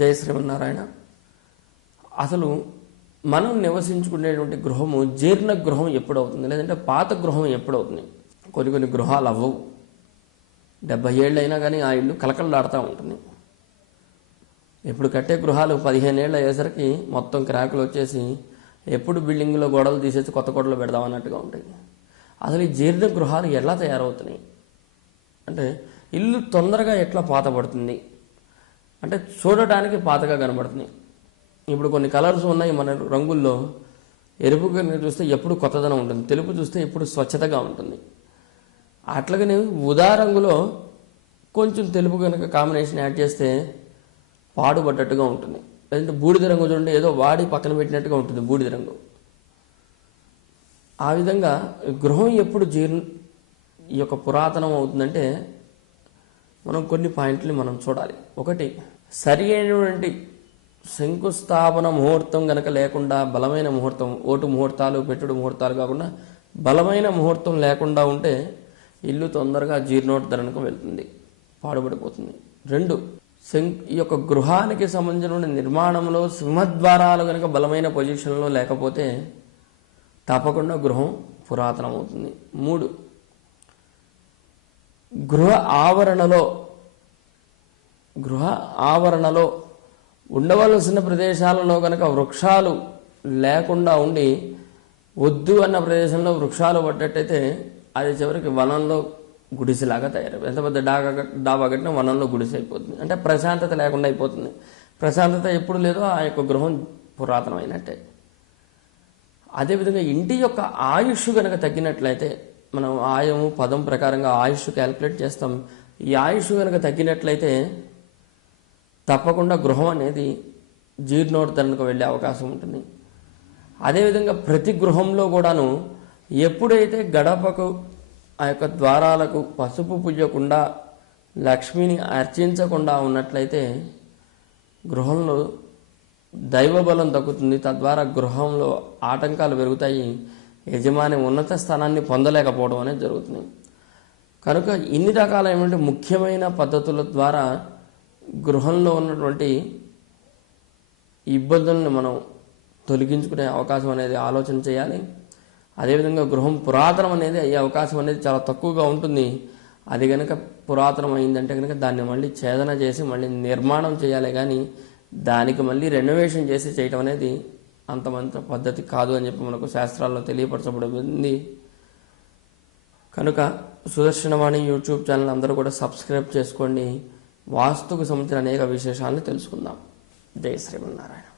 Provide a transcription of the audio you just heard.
జయ శ్రీమన్నారాయణ. అసలు మనం నివసించుకునేటువంటి గృహము జీర్ణ గృహం ఎప్పుడవుతుంది, లేదంటే పాత గృహం ఎప్పుడవుతుంది? కొన్ని గృహాలు అవ్వవు. 70 ఏళ్ళు అయినా కానీ ఆ ఇల్లు కలకలలాడుతూ ఉంటుంది. ఇప్పుడు కట్టే గృహాలు 15 ఏళ్ళు అయ్యేసరికి మొత్తం క్రాకులు వచ్చేసి ఎప్పుడు బిల్డింగ్లో గోడలు తీసేసి కొత్త గోడలు పెడదాం అన్నట్టుగా ఉంటాయి. అసలు ఈ జీర్ణ గృహాలు ఎలా తయారవుతున్నాయి అంటే, ఇల్లు తొందరగా ఎట్లా పాత పడుతుంది అంటే చూడటానికి పాతగా కనబడుతుంది. ఇప్పుడు కొన్ని కలర్స్ ఉన్నాయి మన రంగుల్లో. ఎరుపు కనుక చూస్తే ఎప్పుడు కొత్తదనం ఉంటుంది, తెలుపు చూస్తే ఎప్పుడు స్వచ్ఛతగా ఉంటుంది. అట్లాగనే ఉదా రంగులో కొంచెం తెలుపు కనుక కాంబినేషన్ యాడ్ చేస్తే పాడుపడ్డట్టుగా ఉంటుంది. లేదంటే బూడిద రంగు చూడండి, ఏదో వాడి పక్కన పెట్టినట్టుగా ఉంటుంది బూడిద రంగు. ఆ విధంగా గృహం ఎప్పుడు ఈ యొక్క పురాతనం అవుతుందంటే మనం కొన్ని పాయింట్లు మనం చూడాలి. ఒకటి, సరి అయినటువంటి శంకుస్థాపన ముహూర్తం గనక లేకుండా, బలమైన ముహూర్తం, ఓటు ముహూర్తాలు పెట్టుడు ముహూర్తాలు కాకుండా బలమైన ముహూర్తం లేకుండా ఉంటే ఇల్లు తొందరగా జీర్ణోద్ధరణకు వెళ్తుంది, పాడుపడిపోతుంది. 2, ఈ యొక్క గృహానికి సంబంధించిన నిర్మాణంలో సింహద్వారాలు కనుక బలమైన పొజిషన్లో లేకపోతే తప్పకుండా గృహం పురాతనం అవుతుంది. 3, గృహ ఆవరణలో ఉండవలసిన ప్రదేశాలలో కనుక వృక్షాలు లేకుండా ఉండి వద్దు అన్న ప్రదేశంలో వృక్షాలు పడ్డట్టయితే అది చివరికి వనంలో గుడిసెలాగా తయారైపోతుంది. ఎంత పెద్ద డాబా కట్టినా వనంలో గుడిసె అయిపోతుంది. అంటే ప్రశాంతత లేకుండా అయిపోతుంది. ప్రశాంతత ఎప్పుడు లేదో ఆ యొక్క గృహం పురాతనమైనట్టే. అదేవిధంగా ఇంటి యొక్క ఆయుష్ కనుక తగ్గినట్లయితే, మనం ఆయము పదం ప్రకారంగా ఆయుష్ క్యాల్కులేట్ చేస్తాం. ఈ ఆయుష్ కనుక తగ్గినట్లయితే తప్పకుండా గృహం అనేది జీర్ణోద్ధరణకు వెళ్ళే అవకాశం ఉంటుంది. అదేవిధంగా ప్రతి గృహంలో కూడాను ఎప్పుడైతే గడపకు ఆ యొక్క ద్వారాలకు పసుపు పూయకుండా, లక్ష్మిని అర్చించకుండా ఉన్నట్లయితే గృహంలో దైవబలం తగ్గుతుంది. తద్వారా గృహంలో ఆటంకాలు పెరుగుతాయి. యజమాని ఉన్నత స్థానాన్ని పొందలేకపోవడం అనేది జరుగుతుంది. కనుక ఇన్ని రకాలైనటువంటి ముఖ్యమైన పద్ధతుల ద్వారా గృహంలో ఉన్నటువంటి ఇబ్బందులను మనం తొలగించుకునే అవకాశం అనేది ఆలోచన చేయాలి. అదేవిధంగా గృహం పురాతనం అనేది అయ్యే అవకాశం అనేది చాలా తక్కువగా ఉంటుంది. అది కనుక పురాతనం అయిందంటే కనుక దాన్ని మళ్ళీ ఛేదన చేసి మళ్ళీ నిర్మాణం చేయాలి, కానీ దానికి మళ్ళీ రెనోవేషన్ చేసి చేయటం అనేది అంత పద్ధతి కాదు అని చెప్పి మనకు శాస్త్రాల్లో తెలియపరచబడింది. కనుక సుదర్శనవాణి యూట్యూబ్ ఛానల్ అందరూ కూడా సబ్స్క్రైబ్ చేసుకోండి. వాస్తుకు సంబంధించిన అనేక విశేషాలను తెలుసుకుందాం. జై శ్రీమన్నారాయణ.